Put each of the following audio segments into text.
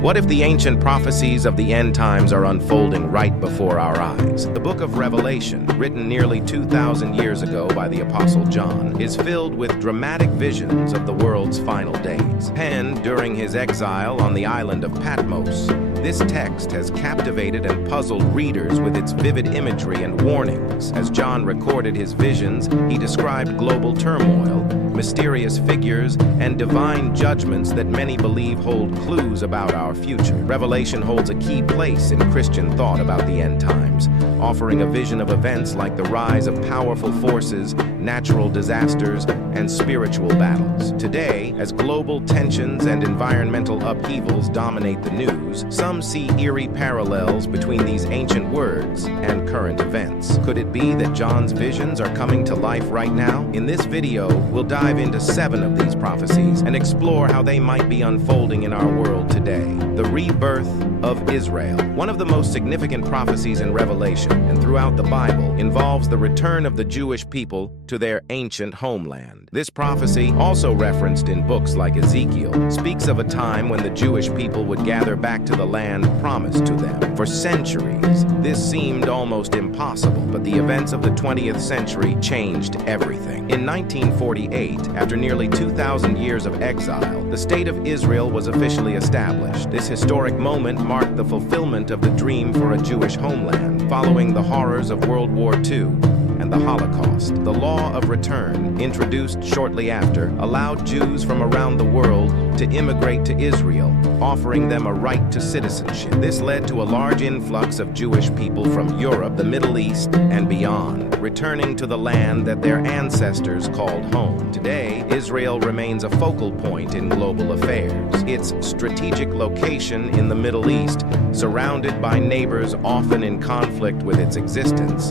What if the ancient prophecies of the end times are unfolding right before our eyes? The book of Revelation, written nearly 2,000 years ago by the Apostle John, is filled with dramatic visions of the world's final days. Penned during his exile on the island of Patmos, this text has captivated and puzzled readers with its vivid imagery and warnings. As John recorded his visions, he described global turmoil, mysterious figures, and divine judgments that many believe hold clues about our future. Revelation holds a key place in Christian thought about the end times, offering a vision of events like the rise of powerful forces, natural disasters, and spiritual battles. Today, as global tensions and environmental upheavals dominate the news, some see eerie parallels between these ancient words and current events. Could it be that John's visions are coming to life right now? In this video, we'll dive into 7 of these prophecies and explore how they might be unfolding in our world today. The rebirth of Israel. One of the most significant prophecies in Revelation and throughout the Bible involves the return of the Jewish people to their ancient homeland. This prophecy, also referenced in books like Ezekiel, speaks of a time when the Jewish people would gather back to the land promised to them. For centuries, this seemed almost impossible, but the events of the 20th century changed everything. In 1948, after nearly 2,000 years of exile, the state of Israel was officially established. This historic moment marked the fulfillment of the dream for a Jewish homeland, following the horrors of World War II and the Holocaust. The law of return, introduced shortly after, allowed Jews from around the world to immigrate to Israel, offering them a right to citizenship. This led to a large influx of Jewish people from Europe, the Middle East, and beyond, returning to the land that their ancestors called home. Today, Israel remains a focal point in global affairs. Its strategic location in the Middle East, surrounded by neighbors often in conflict with its existence,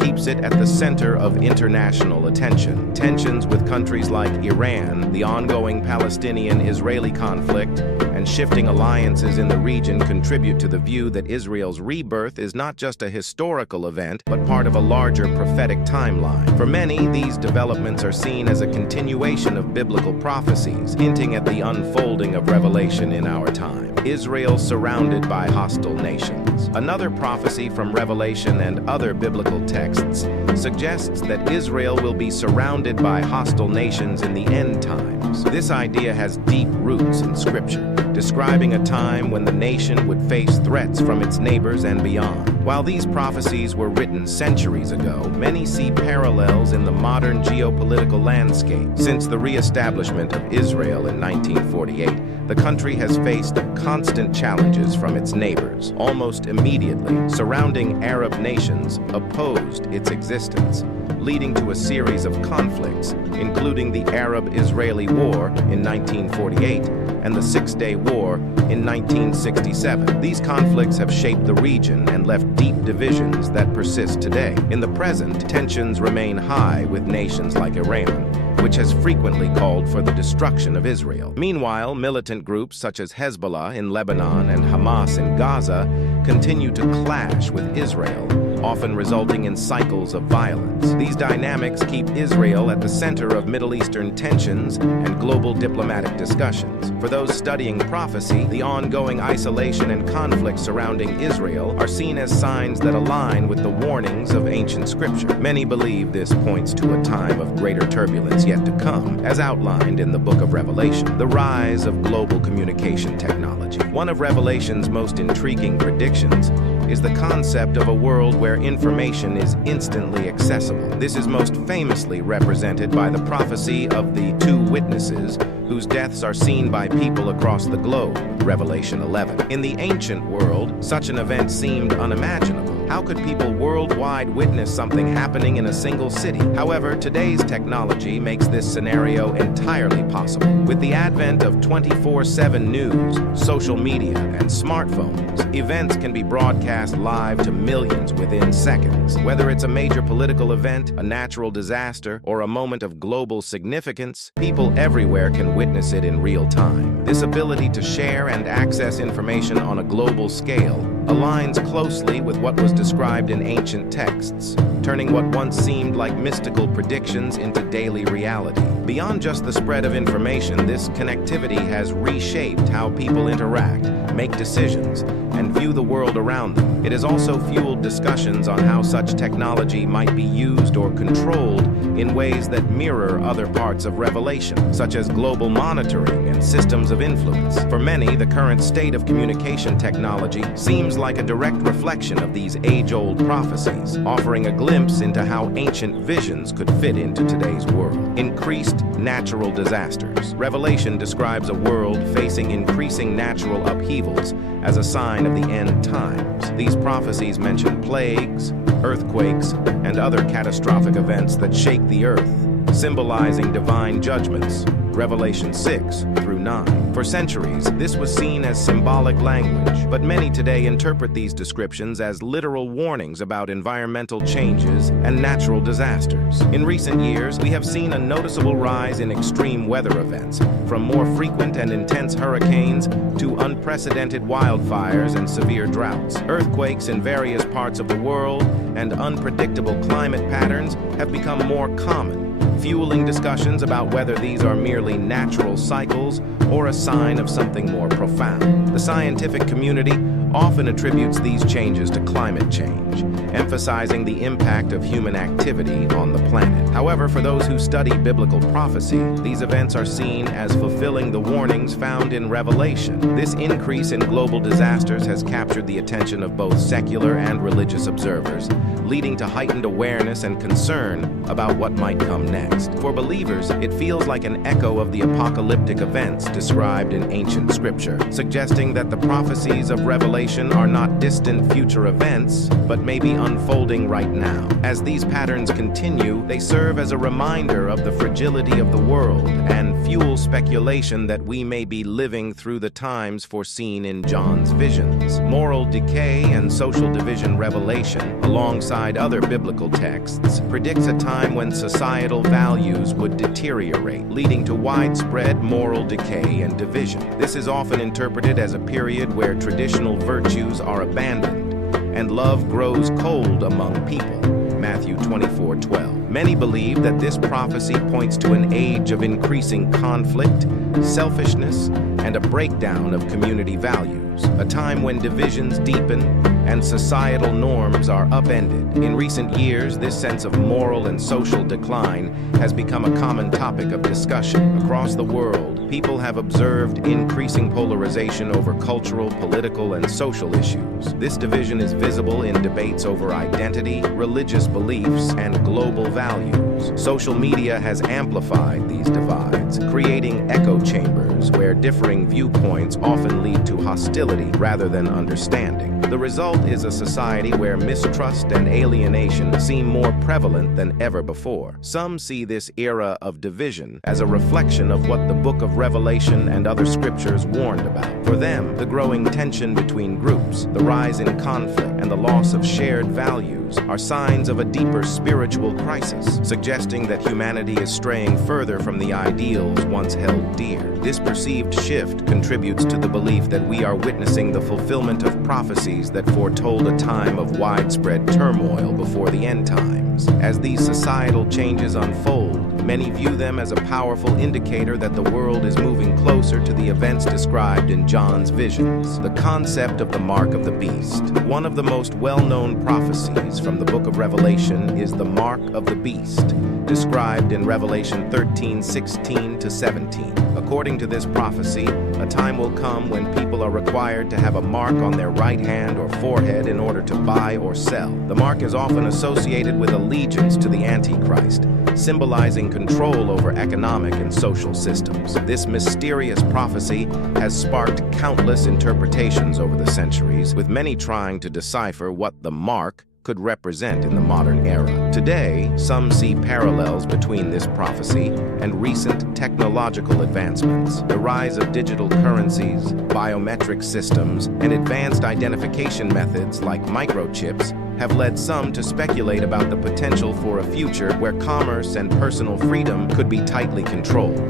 keeps it at the center of international attention. Tensions with countries like Iran, the ongoing Palestinian-Israeli conflict, and shifting alliances in the region contribute to the view that Israel's rebirth is not just a historical event, but part of a larger prophetic timeline. For many, these developments are seen as a continuation of biblical prophecies, hinting at the unfolding of Revelation in our time. Israel surrounded by hostile nations. Another prophecy from Revelation and other biblical texts suggests that Israel will be surrounded by hostile nations in the end times. This idea has deep roots in Scripture, describing a time when the nation would face threats from its neighbors and beyond. While these prophecies were written centuries ago, many see parallels in the modern geopolitical landscape. Since the re-establishment of Israel in 1948, the country has faced constant challenges from its neighbors. Almost immediately, surrounding Arab nations opposed its existence, leading to a series of conflicts, including the Arab-Israeli War in 1948 and the Six-Day War in 1967. These conflicts have shaped the region and left deep divisions that persist today. In the present, tensions remain high with nations like Iran, which has frequently called for the destruction of Israel. Meanwhile, militant groups such as Hezbollah in Lebanon and Hamas in Gaza continue to clash with Israel, often resulting in cycles of violence. These dynamics keep Israel at the center of Middle Eastern tensions and global diplomatic discussions. For those studying prophecy, the ongoing isolation and conflict surrounding Israel are seen as signs that align with the warnings of ancient scripture. Many believe this points to a time of greater turbulence yet to come, as outlined in the book of Revelation. The rise of global communication technology. One of Revelation's most intriguing predictions is the concept of a world where information is instantly accessible. This is most famously represented by the prophecy of the 2 witnesses whose deaths are seen by people across the globe, Revelation 11. In the ancient world, such an event seemed unimaginable. How could people worldwide witness something happening in a single city? However, today's technology makes this scenario entirely possible. With the advent of 24/7 news, social media, and smartphones, events can be broadcast live to millions within seconds. Whether it's a major political event, a natural disaster, or a moment of global significance, people everywhere can witness it in real time. This ability to share and access information on a global scale aligns closely with what was described in ancient texts, turning what once seemed like mystical predictions into daily reality. Beyond just the spread of information, this connectivity has reshaped how people interact, make decisions, and view the world around them. It has also fueled discussions on how such technology might be used or controlled in ways that mirror other parts of Revelation, such as global monitoring and systems of influence. For many, the current state of communication technology seems like a direct reflection of these age-old prophecies, offering a glimpse into how ancient visions could fit into today's world. Increased natural disasters. Revelation describes a world facing increasing natural upheavals as a sign of the end times. These prophecies mention plagues, earthquakes, and other catastrophic events that shake the earth, symbolizing divine judgments. Revelation 6 through 9. For centuries, this was seen as symbolic language, but many today interpret these descriptions as literal warnings about environmental changes and natural disasters. In recent years, we have seen a noticeable rise in extreme weather events, from more frequent and intense hurricanes to unprecedented wildfires and severe droughts. Earthquakes in various parts of the world and unpredictable climate patterns have become more common, fueling discussions about whether these are merely natural cycles or a sign of something more profound. The scientific community often attributes these changes to climate change, emphasizing the impact of human activity on the planet. However, for those who study biblical prophecy, these events are seen as fulfilling the warnings found in Revelation. This increase in global disasters has captured the attention of both secular and religious observers, leading to heightened awareness and concern about what might come next. For believers, it feels like an echo of the apocalyptic events described in ancient scripture, suggesting that the prophecies of Revelation are not distant future events, but maybe unfolding right now. As these patterns continue, they serve as a reminder of the fragility of the world and fuel speculation that we may be living through the times foreseen in John's visions. Moral decay and social division. Revelation, alongside other biblical texts, predicts a time when societal values would deteriorate, leading to widespread moral decay and division. This is often interpreted as a period where traditional virtues are abandoned and love grows cold among people. Matthew 24:12. Many believe that this prophecy points to an age of increasing conflict, selfishness, and a breakdown of community values, a time when divisions deepen and societal norms are upended. In recent years, this sense of moral and social decline has become a common topic of discussion. Across the world, people have observed increasing polarization over cultural, political, and social issues. This division is visible in debates over identity, religious beliefs, and global values. Social media has amplified these divides, creating echo chambers where differing viewpoints often lead to hostility rather than understanding. The result is a society where mistrust and alienation seem more prevalent than ever before. Some see this era of division as a reflection of what the book of Revelation and other scriptures warned about. For them, the growing tension between groups, the rise in conflict, and the loss of shared values are signs of a deeper spiritual crisis, suggesting that humanity is straying further from the ideals once held dear. This perceived shift contributes to the belief that we are witnessing the fulfillment of prophecies that foretold a time of widespread turmoil before the end times. As these societal changes unfold, many view them as a powerful indicator that the world is moving closer to the events described in John's visions. The concept of the mark of the beast. One of the most well-known prophecies from the book of Revelation is the mark of the beast, described in Revelation 13:16-17. According to this prophecy, a time will come when people are required to have a mark on their right hand or forehead in order to buy or sell. The mark is often associated with allegiance to the Antichrist, symbolizing control over economic and social systems. This mysterious prophecy has sparked countless interpretations over the centuries, with many trying to decipher what the mark could represent in the modern era. Today, some see parallels between this prophecy and recent technological advancements. The rise of digital currencies, biometric systems, and advanced identification methods like microchips have led some to speculate about the potential for a future where commerce and personal freedom could be tightly controlled.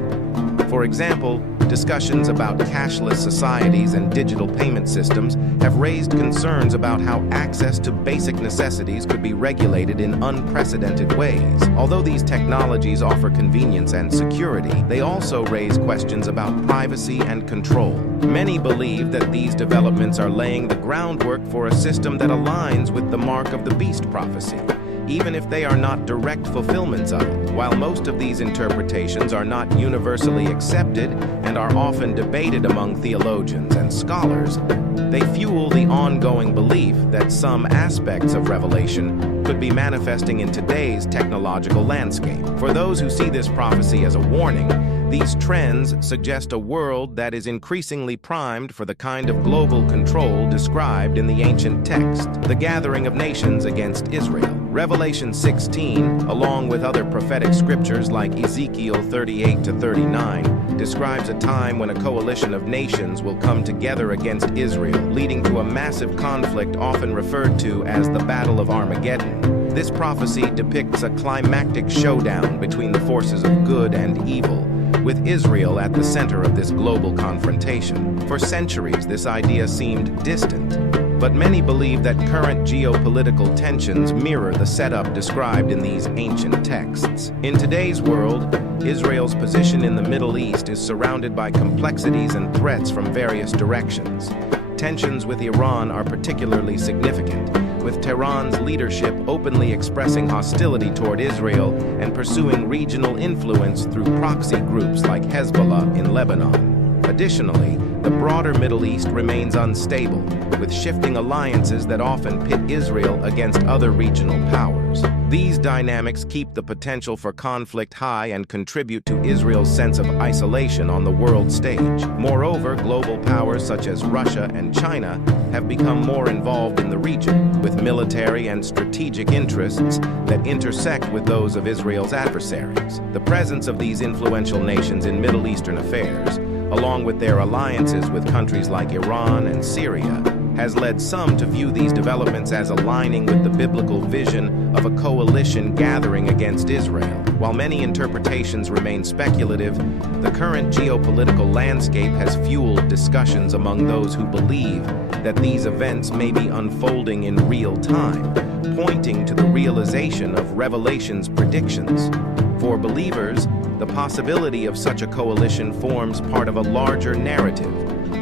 For example, Discussions about cashless societies and digital payment systems have raised concerns about how access to basic necessities could be regulated in unprecedented ways. Although these technologies offer convenience and security, they also raise questions about privacy and control. Many believe that these developments are laying the groundwork for a system that aligns with the mark of the beast prophecy, even if they are not direct fulfillments of it. While most of these interpretations are not universally accepted and are often debated among theologians and scholars, they fuel the ongoing belief that some aspects of Revelation could be manifesting in today's technological landscape. For those who see this prophecy as a warning, these trends suggest a world that is increasingly primed for the kind of global control described in the ancient text, the gathering of nations against Israel. Revelation 16, along with other prophetic scriptures like Ezekiel 38 to 39, describes a time when a coalition of nations will come together against Israel, leading to a massive conflict often referred to as the Battle of Armageddon. This prophecy depicts a climactic showdown between the forces of good and evil, with Israel at the center of this global confrontation. For centuries, this idea seemed distant, but many believe that current geopolitical tensions mirror the setup described in these ancient texts. In today's world, Israel's position in the Middle East is surrounded by complexities and threats from various directions. Tensions with Iran are particularly significant, with Tehran's leadership openly expressing hostility toward Israel and pursuing regional influence through proxy groups like Hezbollah in Lebanon. Additionally, the broader Middle East remains unstable, with shifting alliances that often pit Israel against other regional powers. These dynamics keep the potential for conflict high and contribute to Israel's sense of isolation on the world stage. Moreover, global powers such as Russia and China have become more involved in the region, with military and strategic interests that intersect with those of Israel's adversaries. The presence of these influential nations in Middle Eastern affairs, along with their alliances with countries like Iran and Syria, has led some to view these developments as aligning with the biblical vision of a coalition gathering against Israel. While many interpretations remain speculative, the current geopolitical landscape has fueled discussions among those who believe that these events may be unfolding in real time, pointing to the realization of Revelation's predictions. For believers, the possibility of such a coalition forms part of a larger narrative,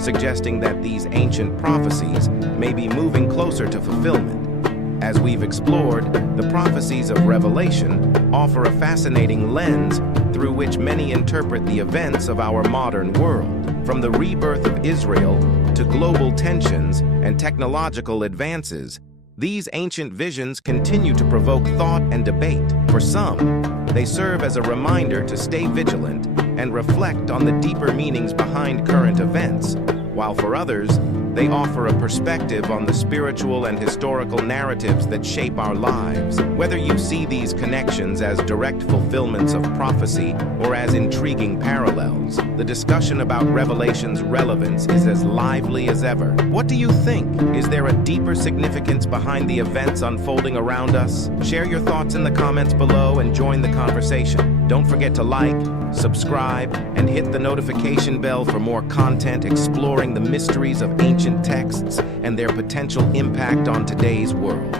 suggesting that these ancient prophecies may be moving closer to fulfillment. As we've explored, the prophecies of Revelation offer a fascinating lens through which many interpret the events of our modern world. From the rebirth of Israel to global tensions and technological advances, these ancient visions continue to provoke thought and debate. For some, they serve as a reminder to stay vigilant and reflect on the deeper meanings behind current events, while for others, they offer a perspective on the spiritual and historical narratives that shape our lives. Whether you see these connections as direct fulfillments of prophecy or as intriguing parallels, the discussion about Revelation's relevance is as lively as ever. What do you think? Is there a deeper significance behind the events unfolding around us? Share your thoughts in the comments below and join the conversation. Don't forget to like, subscribe, and hit the notification bell for more content exploring the mysteries of ancient texts and their potential impact on today's world.